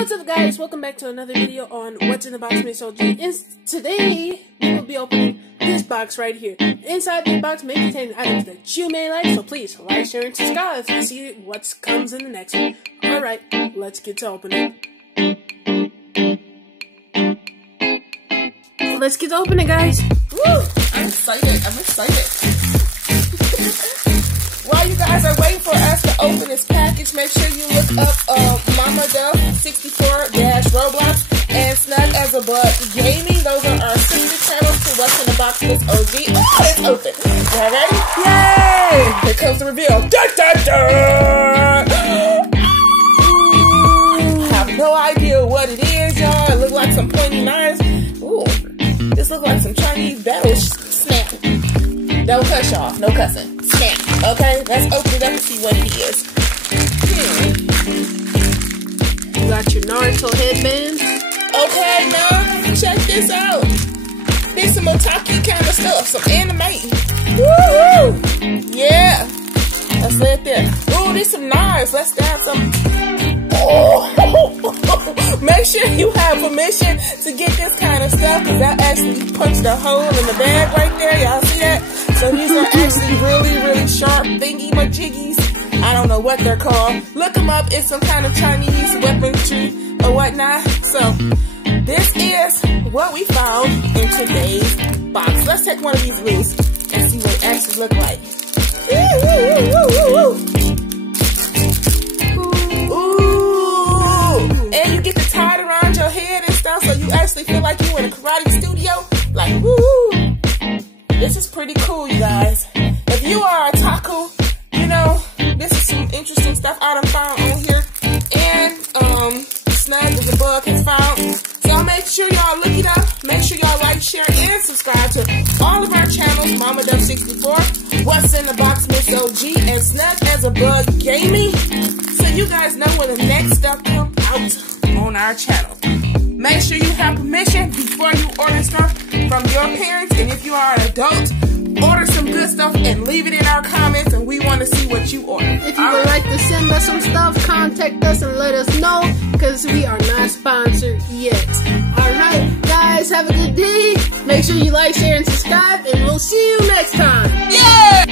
What's up, guys? Welcome back to another video on What's in the Box Miss OG. And today we will be opening this box right here. Inside this box may contain items that you may like, so please like, share, and subscribe to see what comes in the next one. Alright, let's get to opening. Let's get to opening, guys. Woo! I'm excited. While you guys are waiting for us to open this package, make sure you look up Mama Duff 64-Roblox and Snug as a Bug Gaming. Those are our sister channels to What's in the Box with OG. Oh, it's open. Y'all ready? Yay! Here comes the reveal. Dun, dun, dun. I have no idea what it is, y'all. It looks like some pointy knives. Ooh, this looks like some Chinese battle snap. Don't cuss, y'all. No cussing. Snap. Okay, let's open it up and see what it is. You got your Naruto Headband. Okay, now, check this out. This some otaku kind of stuff. Some anime. Woo-hoo! Yeah. Let's lay it there. Ooh, there's some knives. Let's stab some. Oh. Make sure you have permission to get this kind of stuff, because I actually punched a hole in the bag right there. Y'all see that? So these are actually really sharp thingy-majiggies. I don't know what they're called. Look them up. It's some kind of Chinese weaponry or whatnot. So this is what we found in today's box. Let's take one of these loose and see what it actually look like. Ooh. And you get to tie it around your head and stuff, so you actually feel like you're in a karate studio. Like, woo! This is pretty cool, you guys. If you are a otaku, you know, this is some interesting stuff I done found on here. And, Snug as a Bug has found. So make sure y'all look it up. Make sure y'all like, share, and subscribe to all of our channels. Mama Duff 64, What's in the Box Miss OG, and Snug as a Bug Gaming. So you guys know when the next stuff comes out on our channel. Make sure you have permission before you order stuff from your parents. And if you are an adult, order some good stuff and leave it in our comments, and we want to see what you order. If you would like to send us some stuff, contact us and let us know, because we are not sponsored yet. Alright, guys, have a good day. Make sure you like, share, and subscribe, and we'll see you next time. Yeah!